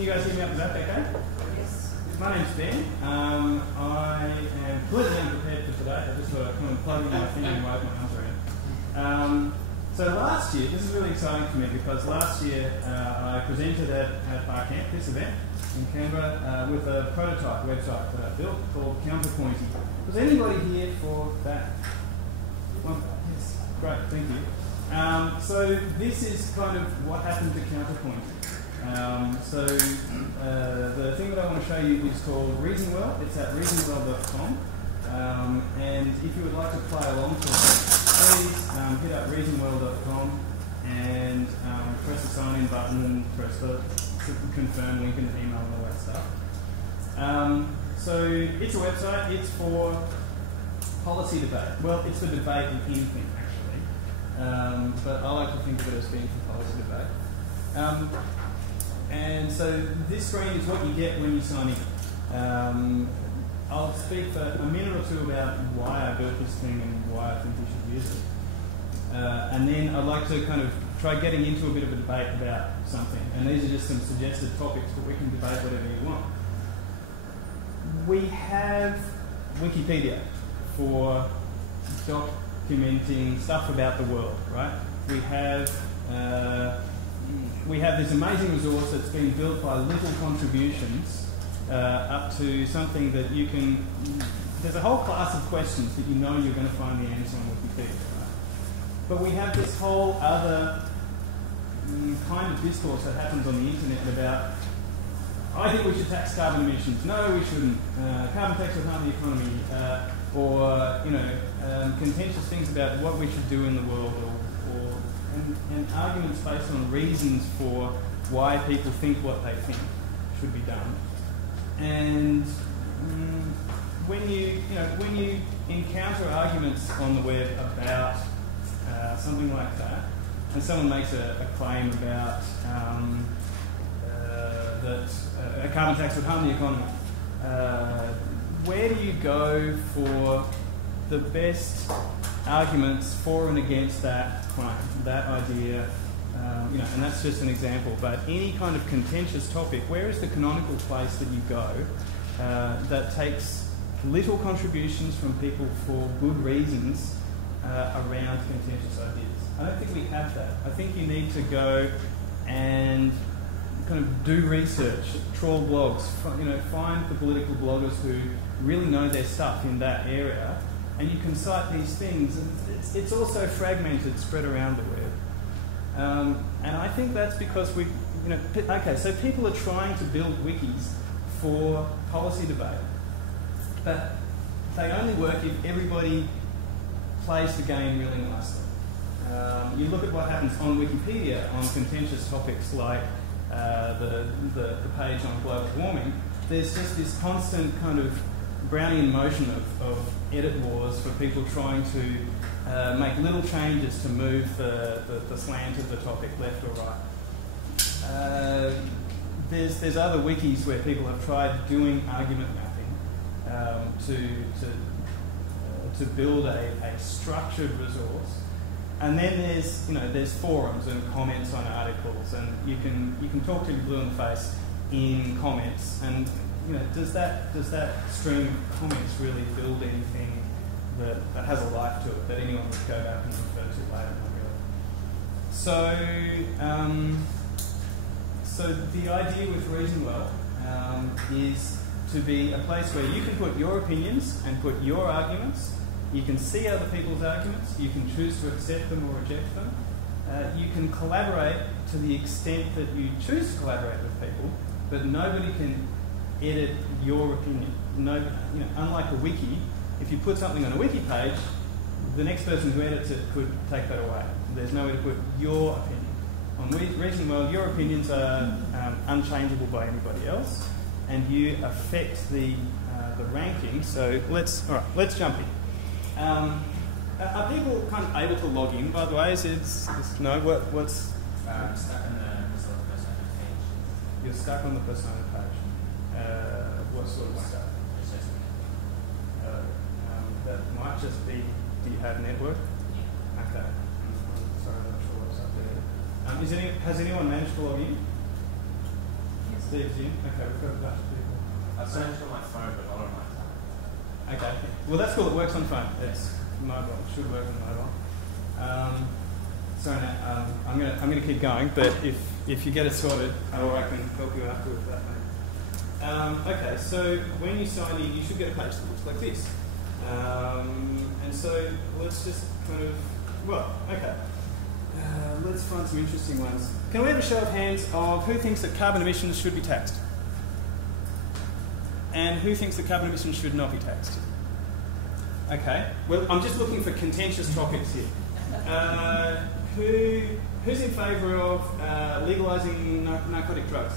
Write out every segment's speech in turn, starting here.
Can you guys hear me up the back okay? Yes. My name's Ben. I am completely unprepared for today. I just got kind of plugging my finger and wave my arms around. So last year, this is really exciting for me because last year I presented at Barcamp, this event in Canberra, with a prototype website that I built called Counterpointy. Was anybody here for that? Well, yes, great, thank you. So this is kind of what happened to Counterpointy. The thing that I want to show you is called Reasonwell. It's at reasonwell.com. And if you would like to play along to it, please hit up reasonwell.com and press the sign-in button, press the confirm link in the email and all that stuff. So it's a website. It's for policy debate. Well, it's for debate in anything, actually. But I like to think of it as being for policy debate. And so this screen is what you get when you sign in. I'll speak for a minute or two about why I built this thing and why I think we should use it. And then I'd like to kind of try getting into a bit of a debate about something. And these are just some suggested topics, but we can debate whatever you want. We have Wikipedia for documenting stuff about the world, right? We have this amazing resource that's been built by little contributions up to something that you can... There's a whole class of questions that you know you're going to find the answer on Wikipedia, right? But we have this whole other kind of discourse that happens on the internet about, I think we should tax carbon emissions. No, we shouldn't. Carbon tax would harm the economy. Or contentious things about what we should do in the world, and arguments based on reasons for why people think what they think should be done. And when you encounter arguments on the web about something like that, and someone makes a claim about that a carbon tax would harm the economy, where do you go for the best arguments for and against that claim, that idea? And that's just an example. But any kind of contentious topic, where is the canonical place that you go that takes little contributions from people for good reasons around contentious ideas? I don't think we have that. I think you need to go and kind of do research, trawl blogs, find the political bloggers who really know their stuff in that area, and you can cite these things. And it's also fragmented, spread around the web. And I think that's because so people are trying to build wikis for policy debate, but they only work if everybody plays the game really nicely. You look at what happens on Wikipedia on contentious topics like the page on global warming. There's just this constant kind of Brownian motion of edit wars for people trying to make little changes to move the slant of the topic left or right. There's other wikis where people have tried doing argument mapping to build a structured resource. And then there's forums and comments on articles, and you can talk to your blue in the face in comments. And does that stream of comments really build anything that has a life to it that anyone would go back and refer to later? So the idea with Reasonwell is to be a place where you can put your opinions and put your arguments. You can see other people's arguments. You can choose to accept them or reject them. You can collaborate to the extent that you choose to collaborate with people, but nobody can edit your opinion. Unlike a wiki, if you put something on a wiki page, the next person who edits it could take that away. There's no way to put your opinion. On Reasonwell, your opinions are unchangeable by anybody else, and you affect the ranking. So let's jump in. Are people kind of able to log in, by the way? What's... I'm stuck on the sort of persona page. You're stuck on the persona page. What sort of stuff? That might just be, do you have network? Yeah. Okay. Sorry, I'm not sure what's up there. Has anyone managed to log in? Yes. Steve's in. Okay, we've got a bunch of people. I've sent it on my phone, but not on my tablet. Okay. Well, that's cool. It works on phone. It's mobile. It should work on mobile. Sorry, now, I'm gonna keep going. But if you get it sorted, or I can help you after with that. Okay. So when you sign in, you should get a page that looks like this. And so let's just kind of okay. Let's find some interesting ones. Can we have a show of hands of who thinks that carbon emissions should be taxed? And who thinks that carbon emissions should not be taxed? Okay. Well, I'm just looking for contentious topics here. Who's in favour of legalising narcotic drugs?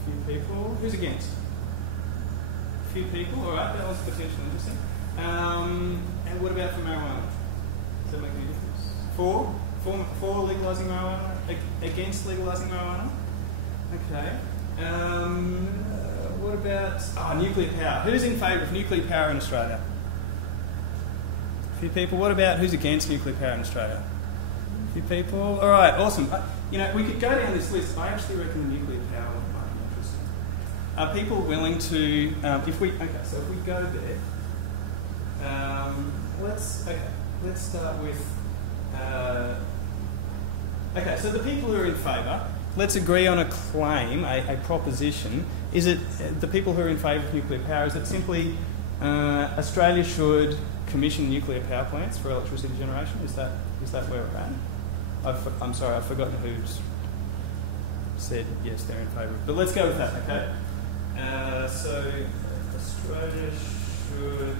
A few people. Who's against? A few people. All right, that was potentially interesting. And what about for marijuana? Does that make any difference? For legalising marijuana? Against legalising marijuana? Okay. What about nuclear power? Who's in favour of nuclear power in Australia? A few people. What about who's against nuclear power in Australia? A few people. All right, awesome. We could go down this list. I actually reckon nuclear power might be interesting. Are people willing to? So if we go there, let's start with. So the people who are in favour. Let's agree on a claim, a proposition. Is it the people who are in favour of nuclear power? Is it simply Australia should commission nuclear power plants for electricity generation? Is that where we're at? I'm sorry, I've forgotten who's said yes, they're in favour. But let's go with that, okay? So Australia should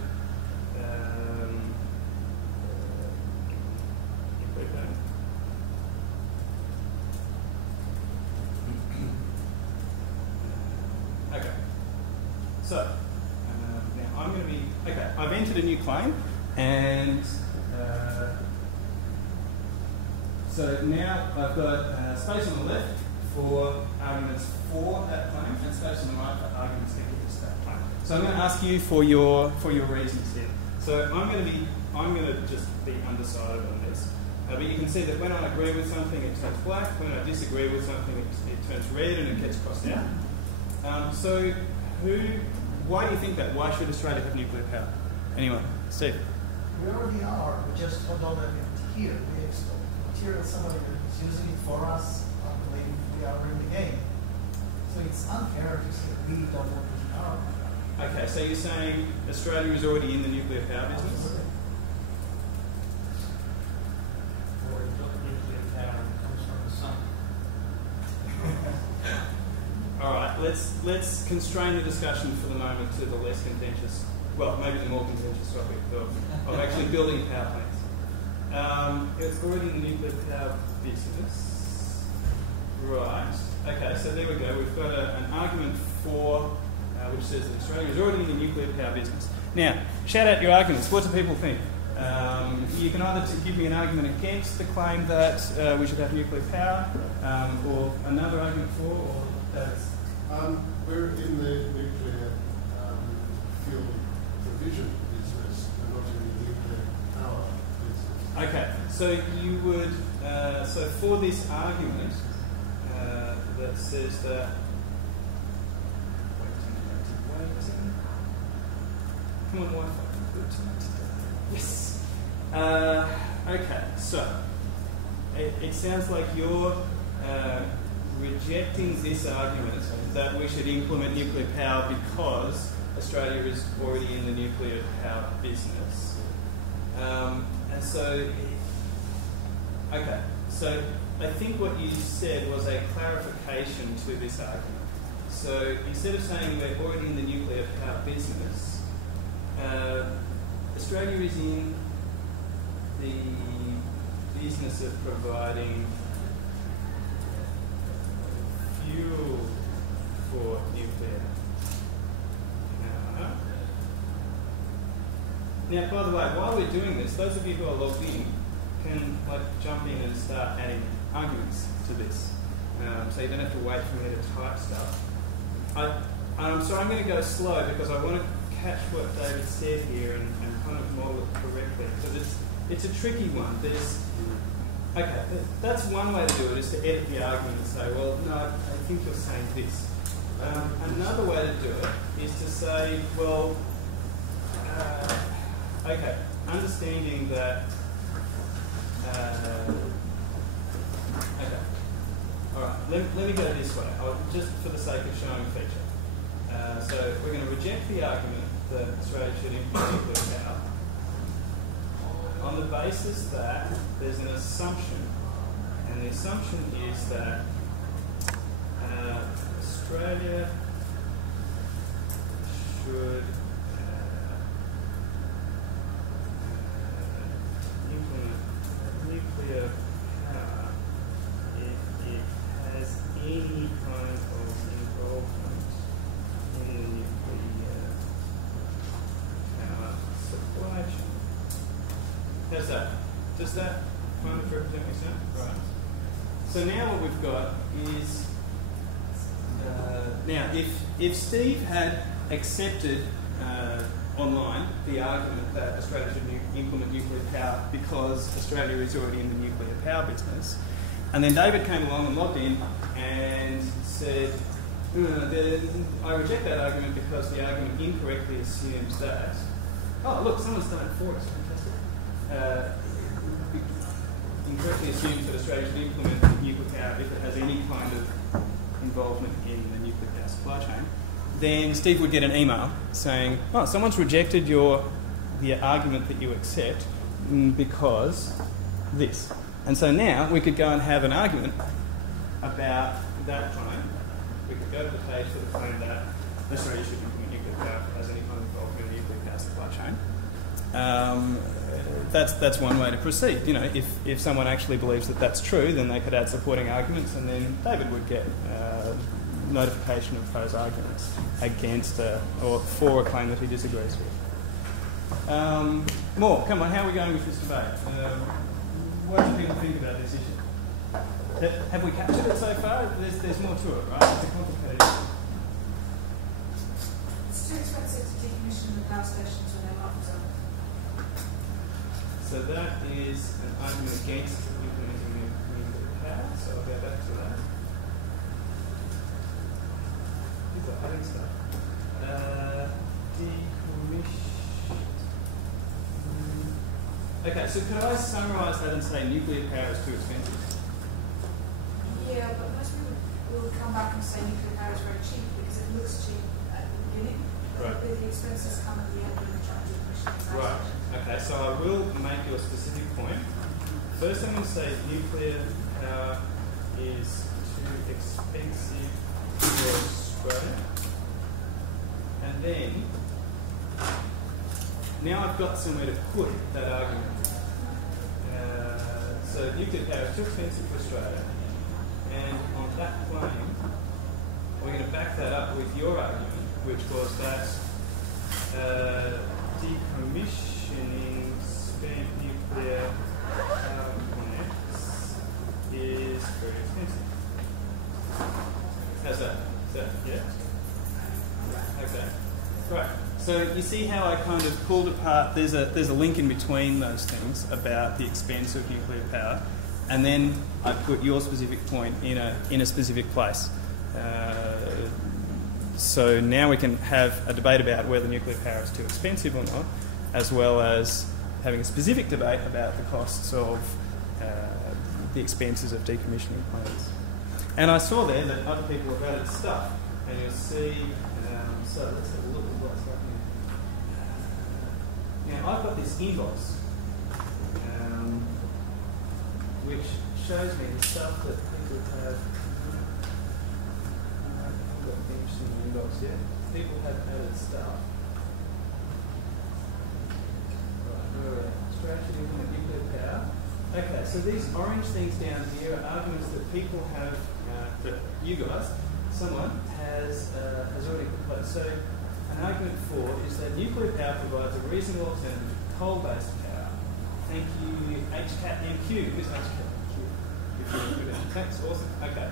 nuclear power. Okay. So now I'm going to be I've entered a new claim, and so now I've got space on the left for arguments for that claim, and space on the right for arguments against that claim. So I'm going to ask you for your reasons here. So I'm going to just be undecided on this. But you can see that when I agree with something, it turns black. When I disagree with something, it turns red, and it gets crossed out. Why do you think that? Why should Australia have nuclear power? Anyone? Steve? We already are. We just don't have it here. We export material, somebody is using it for us. I believe we are in the game. So it's unfair to say we don't want to power. Okay, so you're saying Australia is already in the nuclear power business? Or nuclear power comes from the sun. All right, let's constrain the discussion for the moment to the less contentious, well, maybe the more contentious topic of actually building power plants. It's already in the nuclear power business. Right. Okay, so there we go. We've got an argument for, which says that Australia is already in the nuclear power business. Now, shout out your arguments. What do people think? You can either give me an argument against the claim that we should have nuclear power, or another argument for, or that's... We're in the nuclear fuel provision business, and not in the nuclear power business. Okay, so you would, so for this argument that says that, come on, Wi-Fi. Yes. Okay, so it sounds like you're rejecting this argument that we should implement nuclear power because Australia is already in the nuclear power business. And so, okay, so I think what you said was a clarification to this argument. So instead of saying we're already in the nuclear power business, Australia is in the business of providing fuel for nuclear power. Now, by the way, while we're doing this, those of you who are logged in can jump in and start adding arguments to this. So you don't have to wait for me to type stuff. I'm sorry, I'm going to go slow because I want to catch what David said here and kind of model it correctly, because it's a tricky one. Okay, that's one way to do it, is to edit the argument and say, well, no, I think you're saying this. Another way to do it is to say, well, okay, understanding that, okay, all right, let me go this way, just for the sake of showing a feature. So we're going to reject the argument that Australia should implement nuclear power on the basis that there's an assumption, and the assumption is that Australia should implement nuclear power if it has any kind of involvement in the nuclear power supply chain. How's that? Does that kind of represent me, sir? Right. So now what we've got is, now if Steve had accepted online the argument that Australia should implement nuclear power because Australia is already in the nuclear power business, and then David came along and logged in and said, I reject that argument because the argument incorrectly assumes that, oh look, someone's done it for us, fantastic. Incorrectly assumes that Australia should implement nuclear power if it has any kind of involvement in the nuclear power supply chain, then Steve would get an email saying, oh, someone's rejected the argument that you accept because this. And so now we could go and have an argument about that claim. We could go to the page for the claim that Australia should implement nuclear power if it has any kind of involvement in the nuclear power supply chain. That's one way to proceed. You know, if someone actually believes that that's true, then they could add supporting arguments, and then David would get notification of those arguments against or for a claim that he disagrees with. More, come on, how are we going with this debate? What do people think about this issue? Have we captured it so far? There's more to it, right? It's a complicated issue. It's too expensive to decommission the power stations when they're not. So that is an argument against implementing nuclear power. So I'll go back to that. These are adding stuff. Okay, so could I summarise that and say nuclear power is too expensive? Yeah, but most people will come back and say nuclear power is very cheap because it looks cheap at the beginning. Right. But the expenses come at the end when you're trying to decommission. Right. Okay, so I will make your specific point. First I'm going to say nuclear power is too expensive for Australia. And then, now I've got somewhere to put that argument. So nuclear power is too expensive for Australia. And on that claim, we're going to back that up with your argument, which was that decommissioning spent nuclear power plants is very expensive. How's that? Is that, yeah? Okay. Right. So you see how I kind of pulled apart, there's a link in between those things about the expense of nuclear power, and then I put your specific point in a specific place. So now we can have a debate about whether nuclear power is too expensive or not, as well as having a specific debate about the costs of the expenses of decommissioning plants. And I saw there that other people have added stuff, and you'll see, so let's have a look at what's happening. Now I've got this inbox, which shows me the stuff that people have. I've got finished in the inbox yet. People have added stuff. Right, strategy implement nuclear power. Okay, so these orange things down here are arguments that people have, that you guys, someone has already proposed. So an argument for is that nuclear power provides a reasonable alternative to coal-based power. Thank you, HCATMQ. Who's HCATMQ? Thanks, awesome. Okay.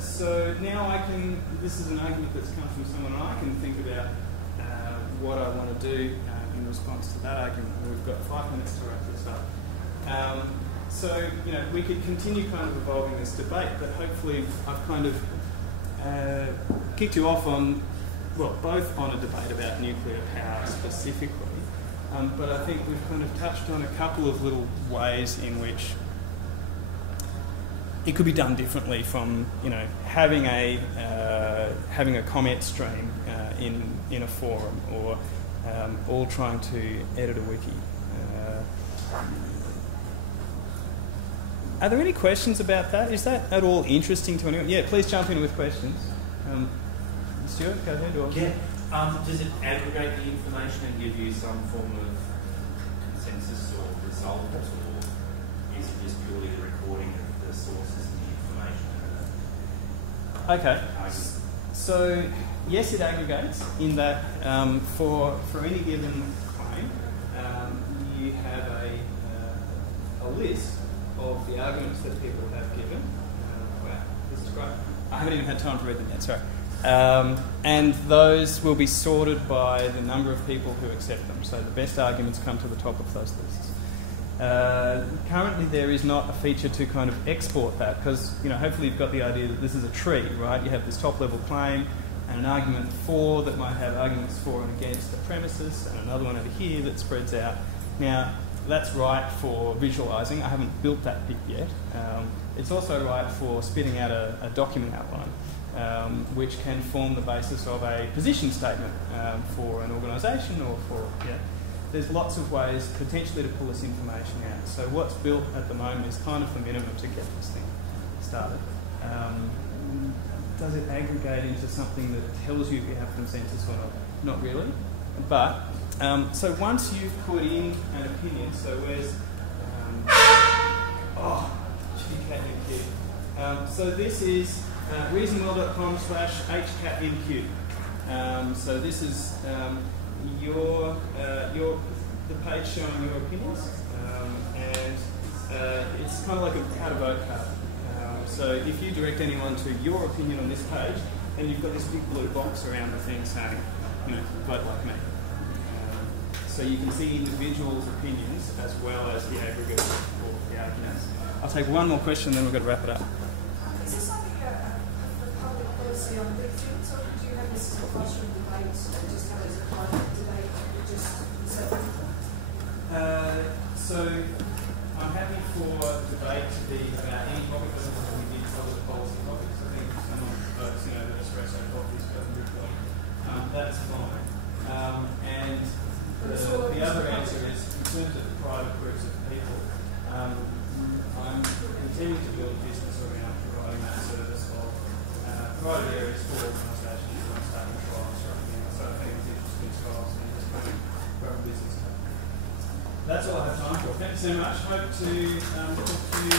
So now I can, this is an argument that's come from someone, and I can think about what I want to do in response to that argument. We've got 5 minutes to wrap this up. So, we could continue kind of evolving this debate, but hopefully I've kind of kicked you off on, well, both on a debate about nuclear power specifically, but I think we've kind of touched on a couple of little ways in which it could be done differently from, having a comment stream in a forum, or all trying to edit a wiki. Are there any questions about that? Is that at all interesting to anyone? Yeah, please jump in with questions. Stuart, go ahead. Or... Yeah. Does it aggregate the information and give you some form of consensus or result, or is it just purely the recording of the sources and the information? Okay. So, yes, it aggregates in that for any given claim, you have a list of the arguments that people have given. Wow, this is great. I haven't even had time to read them yet, sorry. And those will be sorted by the number of people who accept them. So the best arguments come to the top of those lists. Currently there is not a feature to kind of export that, because hopefully you've got the idea that this is a tree, right? You have this top level claim and an argument for that might have arguments for and against the premises, and another one over here that spreads out. Now, that's right for visualising. I haven't built that bit yet. It's also right for spitting out a document outline, which can form the basis of a position statement for an organisation or for, There's lots of ways potentially to pull this information out. So what's built at the moment is kind of the minimum to get this thing started. Does it aggregate into something that tells you if you have consensus or not? Not really. But, so once you've put in an opinion, so where's, so this is reasonwell.com/hcatmq. So this is the page showing your opinions, and it's kind of like how to vote card. So if you direct anyone to your opinion on this page, and you've got this big blue box around the thing saying, vote like me. So you can see individuals' opinions as well as the aggregate of the arguments. I'll take one more question, then we're going to wrap it up. Is this something a public policy on big things, or do you have this as a classroom debate and just have it as a private debate? So I'm happy for debate to be about any topic that we did public policy topics. I think some of the folks, that espresso coffee is a good point. That's fine. And the other answer is, in terms of private groups of people, I'm intending to build a business around providing that service of private areas for organisations who are starting trials or anything. So I think it's interesting in trials and just kind of grow a business. That's all I have time for. Thank you so much. Hope to talk to you.